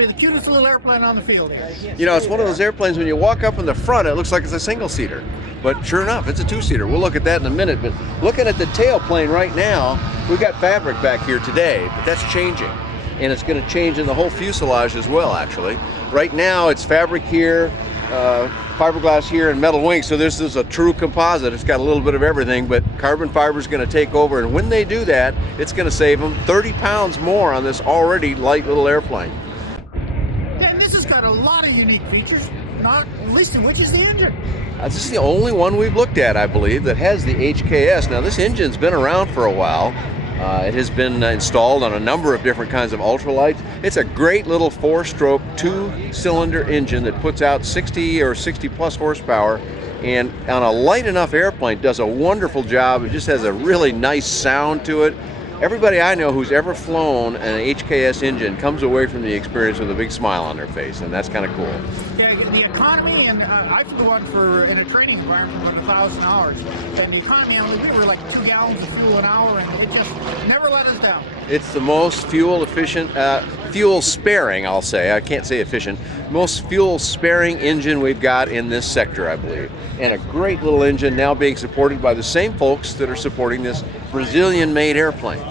be the cutest little airplane on the field. You know, it's one of those airplanes, when you walk up in the front, it looks like it's a single-seater. But sure enough, it's a two-seater. We'll look at that in a minute. But looking at the tailplane right now, we've got fabric back here today, but that's changing. And it's going to change in the whole fuselage as well, actually. Right now, it's fabric here, fiberglass here, and metal wings. So this is a true composite. It's got a little bit of everything, but carbon fiber is going to take over. And when they do that, it's going to save them 30 pounds more on this already light little airplane. Yeah, and this has got a lot of unique features, not least of which is the engine. This is the only one we've looked at, I believe, that has the HKS. Now, this engine's been around for a while. It has been installed on a number of different kinds of ultralights. It's a great little four-stroke, two-cylinder engine that puts out 60 or 60-plus horsepower, and on a light enough airplane does a wonderful job. It just has a really nice sound to it. Everybody I know who's ever flown an HKS engine comes away from the experience with a big smile on their face, and that's kind of cool. Yeah, the economy, and I flew one in a training environment for about 1,000 hours, and the economy on we were like 2 gallons of fuel an hour, and it just never let us down. It's the most fuel efficient, fuel sparing, I'll say, I can't say efficient, most fuel sparing engine we've got in this sector, I believe. And a great little engine now being supported by the same folks that are supporting this Brazilian-made airplane.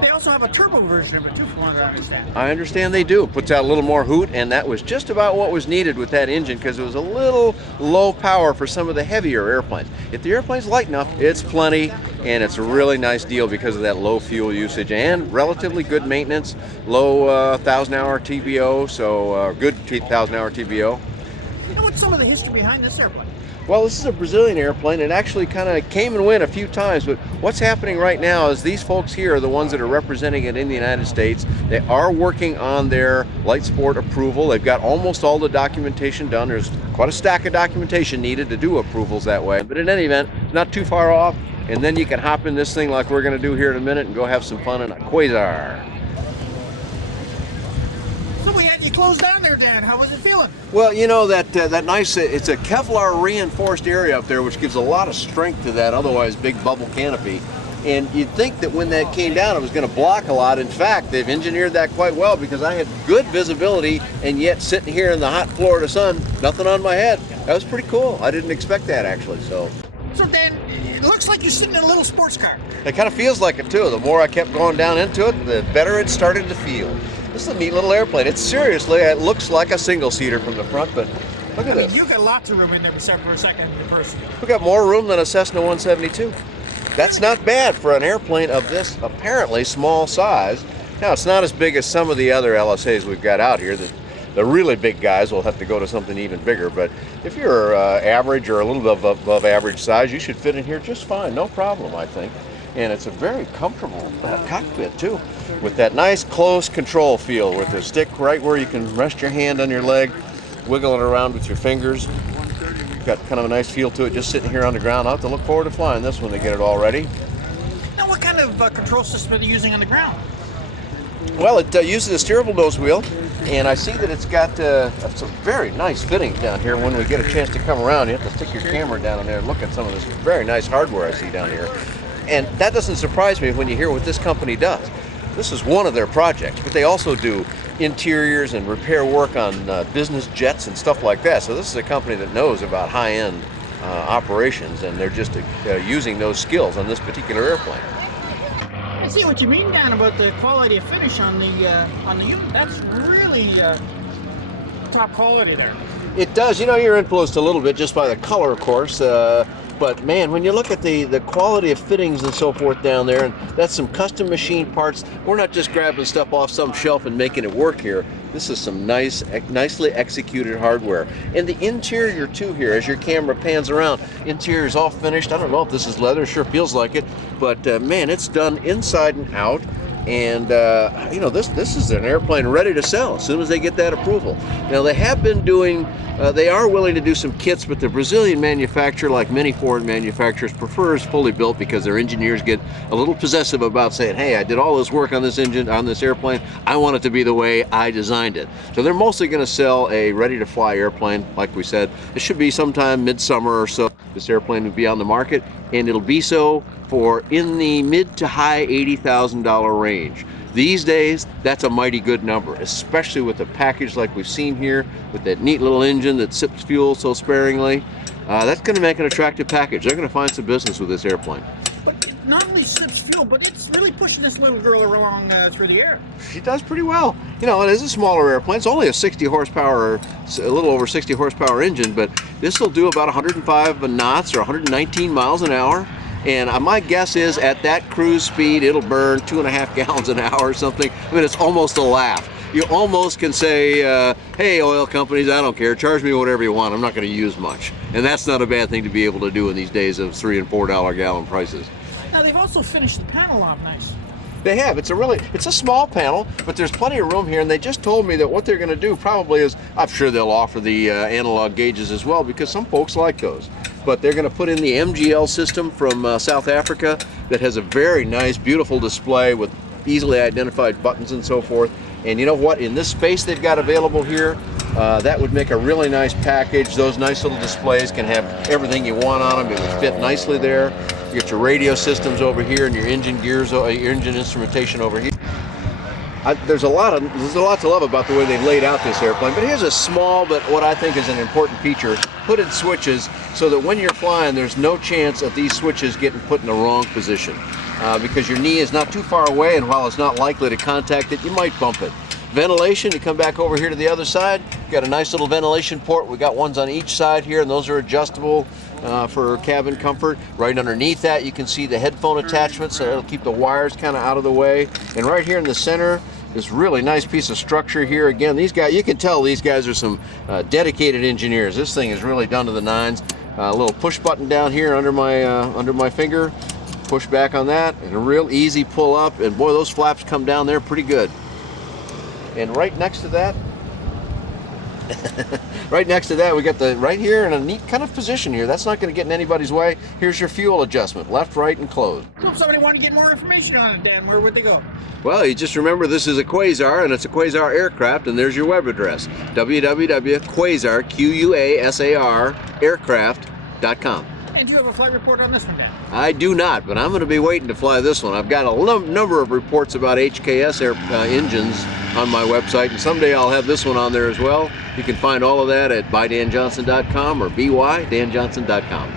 They also have a turbo version of it too, from what I understand. I understand they do. It puts out a little more hoot, and that was just about what was needed with that engine, because it was a little low power for some of the heavier airplanes. If the airplane's light enough, it's plenty, and it's a really nice deal because of that low fuel usage and relatively good maintenance, low 1,000-hour TBO, so good 1,000-hour TBO. You know what's some of the history behind this airplane? Well, this is a Brazilian airplane. It actually kind of came and went a few times, but what's happening right now is these folks here are the ones that are representing it in the United States. They are working on their light sport approval. They've got almost all the documentation done. There's quite a stack of documentation needed to do approvals that way, but in any event, not too far off, and then you can hop in this thing like we're going to do here in a minute and go have some fun in a Quasar. So we had you closed down there, Dan. How was it feeling? Well, you know, that nice, it's a Kevlar reinforced area up there, which gives a lot of strength to that otherwise big bubble canopy. And you'd think that when that came down, it was going to block a lot. In fact, they've engineered that quite well, because I had good visibility, and yet sitting here in the hot Florida sun, nothing on my head. That was pretty cool. I didn't expect that, actually. So Dan, it looks like you're sitting in a little sports car. it kind of feels like it, too. The more I kept going down into it, the better it started to feel. This is a neat little airplane. It looks like a single-seater from the front, but look at this. You've got lots of room in there for a second person. We've got more room than a Cessna 172. That's not bad for an airplane of this apparently small size. Now, it's not as big as some of the other LSAs we've got out here. The really big guys will have to go to something even bigger, but if you're average or a little bit above average size, you should fit in here just fine. No problem, I think. And it's a very comfortable cockpit, too, with that nice close control feel with the stick right where you can rest your hand on your leg, wiggle it around with your fingers. Got kind of a nice feel to it just sitting here on the ground. I'll have to look forward to flying this when they get it all ready. Now, what kind of control system are they using on the ground? Well, it uses a steerable nose wheel, and I see that it's got some very nice fittings down here. When we get a chance to come around, you have to stick your camera down in there and look at some of this very nice hardware I see down here. And that doesn't surprise me when you hear what this company does. This is one of their projects, but they also do interiors and repair work on business jets and stuff like that. So this is a company that knows about high-end operations, and they're just using those skills on this particular airplane. I see what you mean, Dan, about the quality of finish on the unit. That's really top quality there. It does. You know, you're influenced a little bit just by the color, of course. But man, when you look at the quality of fittings and so forth down there, and that's some custom machine parts. We're not just grabbing stuff off some shelf and making it work here. This is some nicely executed hardware. And the interior too here, as your camera pans around, interior is all finished. I don't know if this is leather, sure feels like it, but man, it's done inside and out. And you know, this is an airplane ready to sell as soon as they get that approval. Now, they have been doing, they are willing to do some kits, but the Brazilian manufacturer, like many foreign manufacturers, prefers fully built because their engineers get a little possessive about saying, hey, I did all this work on this engine, on this airplane, I want it to be the way I designed it. So they're mostly going to sell a ready-to-fly airplane. Like we said, it should be sometime midsummer or so. This airplane will be on the market, and it'll be so for in the mid to high $80,000 range. These days, that's a mighty good number, especially with a package like we've seen here, with that neat little engine that sips fuel so sparingly. That's going to make an attractive package. They're going to find some business with this airplane. But it not only sips fuel, but it's really pushing this little girl along through the air. She does pretty well. You know, it is a smaller airplane. It's only a 60 horsepower, a little over 60 horsepower engine, but this will do about 105 knots or 119 miles an hour. And my guess is at that cruise speed, it'll burn 2.5 gallons an hour or something. I mean, it's almost a laugh. You almost can say, hey, oil companies, I don't care. Charge me whatever you want. I'm not going to use much. And that's not a bad thing to be able to do in these days of $3 and $4 gallon prices. Now, they've also finished the panel off nice. They have. It's a small panel, but there's plenty of room here, and they just told me that what they're going to do probably is, I'm sure they'll offer the analog gauges as well, because some folks like those. But they're going to put in the MGL system from South Africa that has a very nice, beautiful display with easily identified buttons and so forth. And you know what? In this space they've got available here, that would make a really nice package. Those nice little displays can have everything you want on them. It would fit nicely there. You get your radio systems over here and your engine gears, your engine instrumentation over here. There's a lot to love about the way they've laid out this airplane, but here's a small, but what I think is an important feature, hooded switches, so that when you're flying, there's no chance of these switches getting put in the wrong position, because your knee is not too far away, and while it's not likely to contact it, you might bump it. Ventilation, you come back over here to the other side, you've got a nice little ventilation port. We got ones on each side here, and those are adjustable for cabin comfort. Right underneath that, you can see the headphone attachment, so it'll keep the wires kind of out of the way. And right here in the center, this really nice piece of structure here. Again, these guys, you can tell these guys are some dedicated engineers. This thing is really done to the nines. A little push button down here under my finger. Push back on that, and a real easy pull up. And boy, those flaps come down there pretty good. And right next to that, we got right here in a neat kind of position here. That's not going to get in anybody's way. Here's your fuel adjustment, left, right, and close. So if somebody wanted to get more information on it, Dan, where would they go? Well, you just remember this is a Quasar, and it's a Quasar aircraft, and there's your web address, www.quasar, Q-U-A-S-A-R, aircraft.com. And do you have a flight report on this one, Dan? I do not, but I'm going to be waiting to fly this one. I've got a number of reports about HKS engines on my website, and someday I'll have this one on there as well. You can find all of that at bydanjohnson.com or bydanjohnson.com.